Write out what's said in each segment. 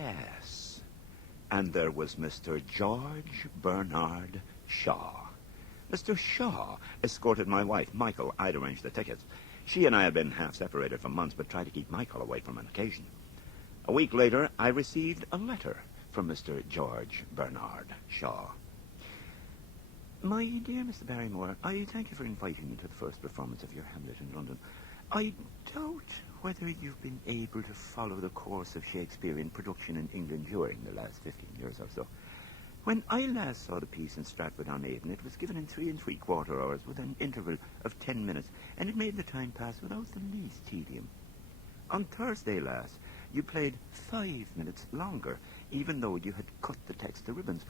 Yes. And there was Mr. George Bernard Shaw. Mr. Shaw escorted my wife, Michael. I'd arranged the tickets. She and I had been half separated for months, but tried to keep Michael away from an occasion. A week later, I received a letter from Mr. George Bernard Shaw. My dear Mr. Barrymore, I thank you for inviting me to the first performance of your Hamlet in London. I doubt whether you've been able to follow the course of Shakespearean production in England during the last 15 years or so. When I last saw the piece in Stratford-on-Avon, it was given in 3 3/4 hours with an interval of 10 minutes, and it made the time pass without the least tedium. On Thursday last, you played 5 minutes longer, even though you had cut the text to ribbons.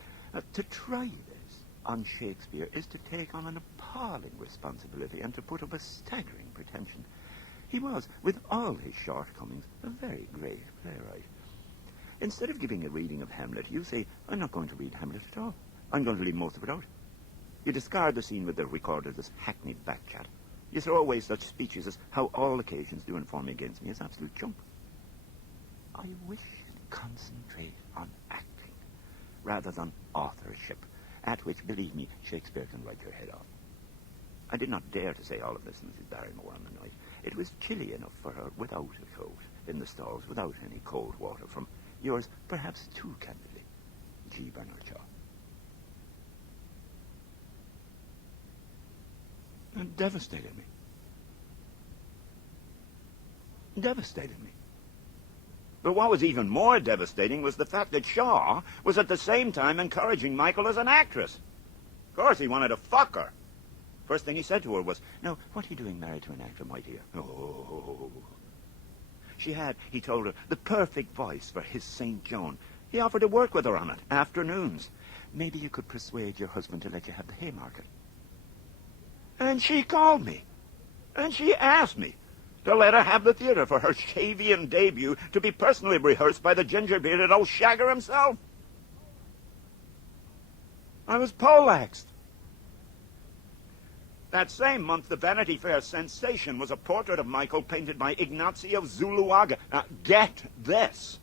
To try this on Shakespeare is to take on an appalling responsibility and to put up a staggering pretension. He was, with all his shortcomings, a very great playwright. Instead of giving a reading of Hamlet, you say, I'm not going to read Hamlet at all. I'm going to leave most of it out. You discard the scene with the recorder, this hackneyed backchat. You throw away such speeches as how all occasions do inform me against me as absolute junk. I wish you'd concentrate on acting rather than authorship, at which, believe me, Shakespeare can write your head off. I did not dare to say all of this to Mrs. Barrymore on the night. It was chilly enough for her without a coat, in the stalls, without any cold water from yours, perhaps too candidly, G. Bernard Shaw. It devastated me. Devastated me. But what was even more devastating was the fact that Shaw was at the same time encouraging Michael as an actress. Of course, he wanted to fuck her. First thing he said to her was, "Now, what are you doing married to an actor, my dear?" Oh. She had, he told her, the perfect voice for his St. Joan. He offered to work with her on it, afternoons. Maybe you could persuade your husband to let you have the Haymarket. And she called me. And she asked me to let her have the theater for her Shavian debut to be personally rehearsed by the ginger-bearded old shagger himself. I was poleaxed. That same month, the Vanity Fair sensation was a portrait of Michael painted by Ignacio Zuluaga. Get this.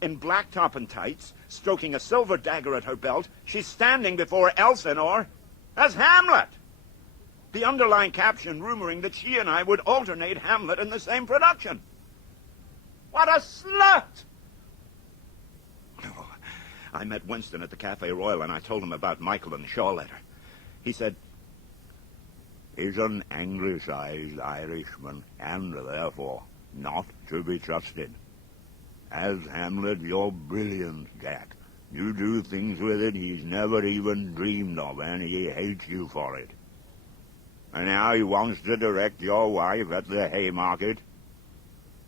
In black top and tights, stroking a silver dagger at her belt, she's standing before Elsinore as Hamlet. The underlying caption rumoring that she and I would alternate Hamlet in the same production. What a slut! Oh, I met Winston at the Cafe Royal and I told him about Michael and the Shaw letter. He said, "He's an anglicized Irishman and therefore not to be trusted. As Hamlet, you're brilliant, Jack. You do things with it he's never even dreamed of, and he hates you for it. And now he wants to direct your wife at the Haymarket.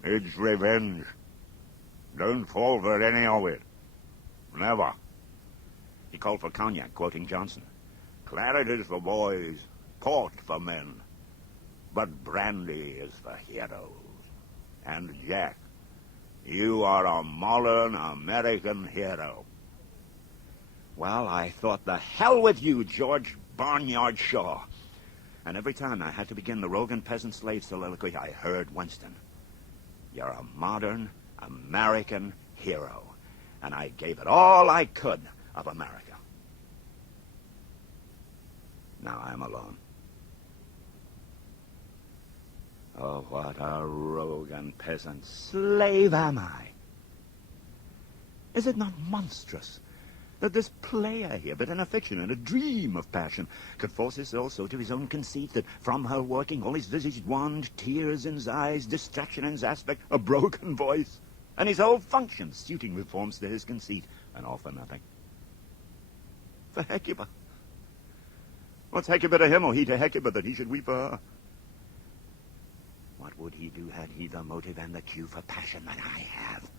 It's revenge. Don't fall for any of it. Never." He called for cognac, quoting Johnson. "Claret is for boys, port for men, but brandy is for heroes. And Jack, you are a modern American hero." Well, I thought, the hell with you, George Barnyard Shaw. And every time I had to begin the Rogan peasant slave soliloquy, I heard Winston. You're a modern American hero. And I gave it all I could of America. Now I'm alone. Oh, what a Rogan peasant slave am I. Is it not monstrous that this player here, but in a fiction and a dream of passion, could force his soul so to his own conceit that from her working all his visage waned, tears in his eyes, distraction in his aspect, a broken voice, and his whole function suiting with forms to his conceit, and all for nothing? For Hecuba. What's Hecuba to him, or he to Hecuba, that he should weep for her? What would he do had he the motive and the cue for passion that I have?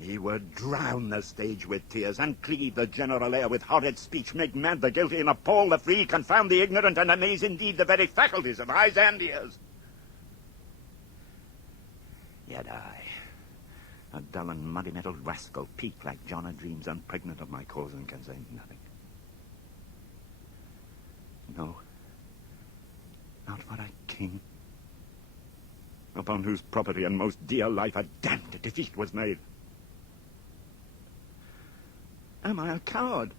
He would drown the stage with tears, and cleave the general air with horrid speech, make mad the guilty and appall the free, confound the ignorant, and amaze indeed the very faculties of eyes and ears. Yet I, a dull and muddy-mettled rascal, peak like John a dreams, unpregnant of my cause, and can say nothing. No, not for a king, upon whose property and most dear life a damned defeat was made. Am I a coward?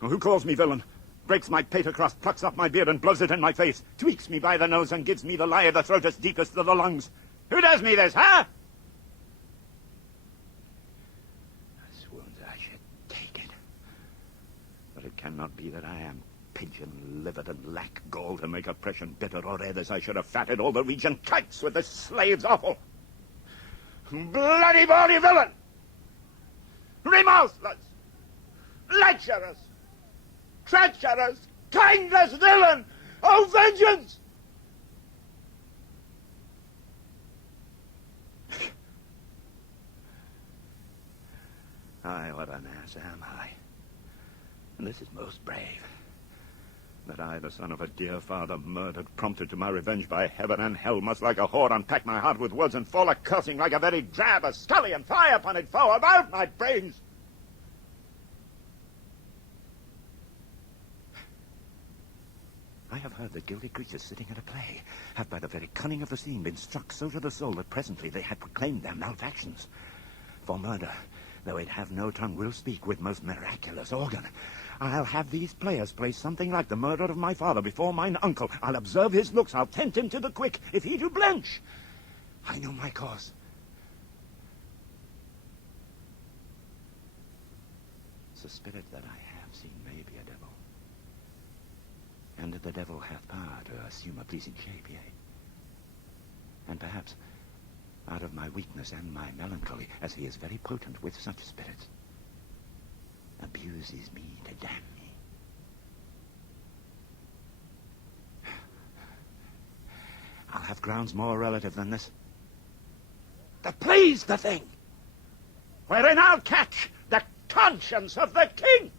Who calls me villain? Breaks my paper crust, plucks off my beard and blows it in my face, tweaks me by the nose and gives me the lie of the throat as deepest of the lungs. Who does me this, huh? I swoons I should take it. But it cannot be that I am pigeon-livered and lack gall to make oppression bitter or red, as I should have fatted all the region kites with the slave's offal. Bloody bawdy villain! Remorseless! Lecherous! Treacherous! Kindless villain! Oh, vengeance! Aye, what an ass am I. And this is most brave. That I, the son of a dear father, murdered, prompted to my revenge by heaven and hell, must like a whore unpack my heart with words and fall a-cursing like a very drab, a scullion, fire upon it foe, about my brains. I have heard that guilty creatures sitting at a play have by the very cunning of the scene been struck so to the soul that presently they had proclaimed their malefactions. For murder, though it have no tongue, will speak with most miraculous organ. I'll have these players play something like the murder of my father before mine uncle. I'll observe his looks, I'll tempt him to the quick, if he do blench. I know my course. The spirit that I have seen may be a devil. And the devil hath power to assume a pleasing shape, yea. And perhaps, out of my weakness and my melancholy, as he is very potent with such spirits, abuses me to damn me. I'll have grounds more relative than this. To please the thing, wherein I'll catch the conscience of the king.